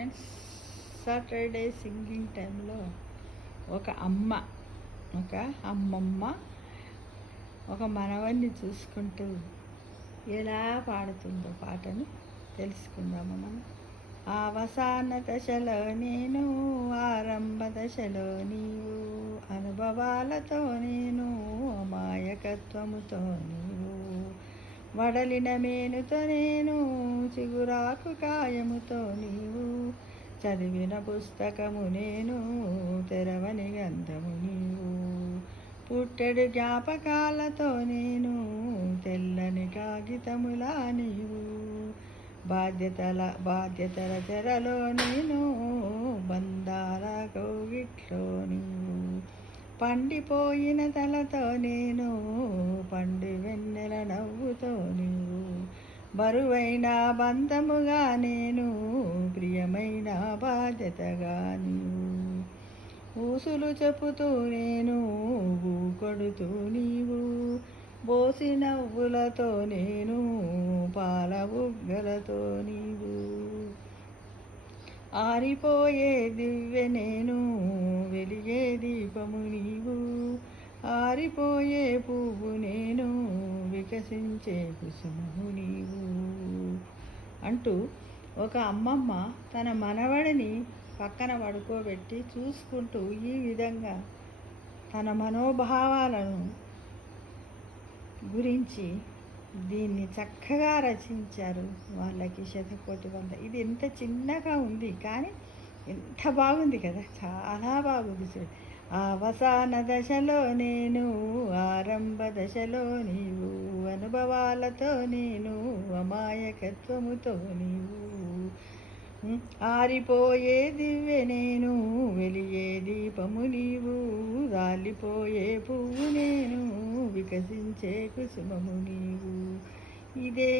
Friends, Saturday singing టైంలో ఒక అమ్మమ్మ ఒక మనవన్ని చూసుకుంటూ ఎలా పాడుతుందో పాటను తెలుసుకుందాము మనం. అవసాన దశలో నేను, ఆరంభ దశలో నీవు, అనుభవాలతో నేను, అమాయకత్వముతో నీవు, వడలిన మేనుతో నేను, చిగురాకు కాయముతో నీవు, చదివిన పుస్తకము నేను, తెరవని గంధము నీవు, పుట్టెడు జ్ఞాపకాలతో నేను, తెల్లని కాగితములా నీవు, బాధ్యతల తెరలో నేను, బంధాల కోగిట్లో నీవు, పండిపోయిన తలతో నేను, పండి వెన్నెల నవ్వుతో నీవు, బరువైన బంధముగా నేను, ప్రియమైన బాధ్యతగా నీవు, ఊసులు చెప్పుతూ నేను, కొడుతూ నీవు, బోసి నవ్వులతో నేను, పాల బుగ్గలతో నీవు, ఆరిపోయే దివ్య నేను, వెలిగే దీపము నీవు, ఆరిపోయే పువ్వు నేను, వికసించే కుసుమము నీవు అంటూ ఒక అమ్మమ్మ తన మనవడిని పక్కన పడుకోబెట్టి చూసుకుంటూ ఈ విధంగా తన మనోభావాలను గురించి దీన్ని చక్కగా రచించారు. వాళ్ళకి శతకోటి వంద. ఇది ఎంత చిన్నగా ఉంది కానీ ఎంత బాగుంది కదా, చాలా బాగుంది. చూడు, అవసాన దశలో నేను, ఆరంభ దశలో నీవు, అనుభవాలతో నేను, అమాయకత్వముతో నీవు, ఆరిపోయే దివ్య నేను, వెలిగే దీపము నీవు, రాలిపోయే పువ్వు నేను, వికసించే కుసుమము నీవు, ఇదే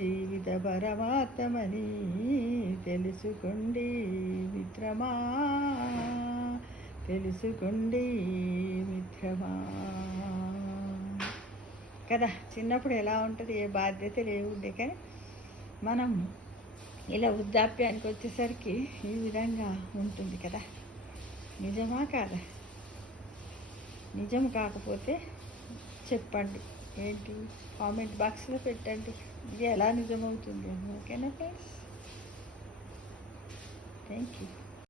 జీవిత పరమాత్మని తెలుసుకోండి మిత్రమా, తెలుసుకోండి మిత్రమా. కదా, చిన్నప్పుడు ఎలా ఉంటుంది, ఏ బాధ్యతలు ఏముండే, కానీ మనం ఇలా వృద్ధాప్యానికి వచ్చేసరికి ఈ విధంగా ఉంటుంది కదా. నిజమా కాదా? నిజం కాకపోతే చెప్పండి, ఏంటి కామెంట్ బాక్స్లో పెట్టండి, ఇది ఎలా నిజమవుతుంది. ఓకేనా ఫ్రెండ్స్? Thank you.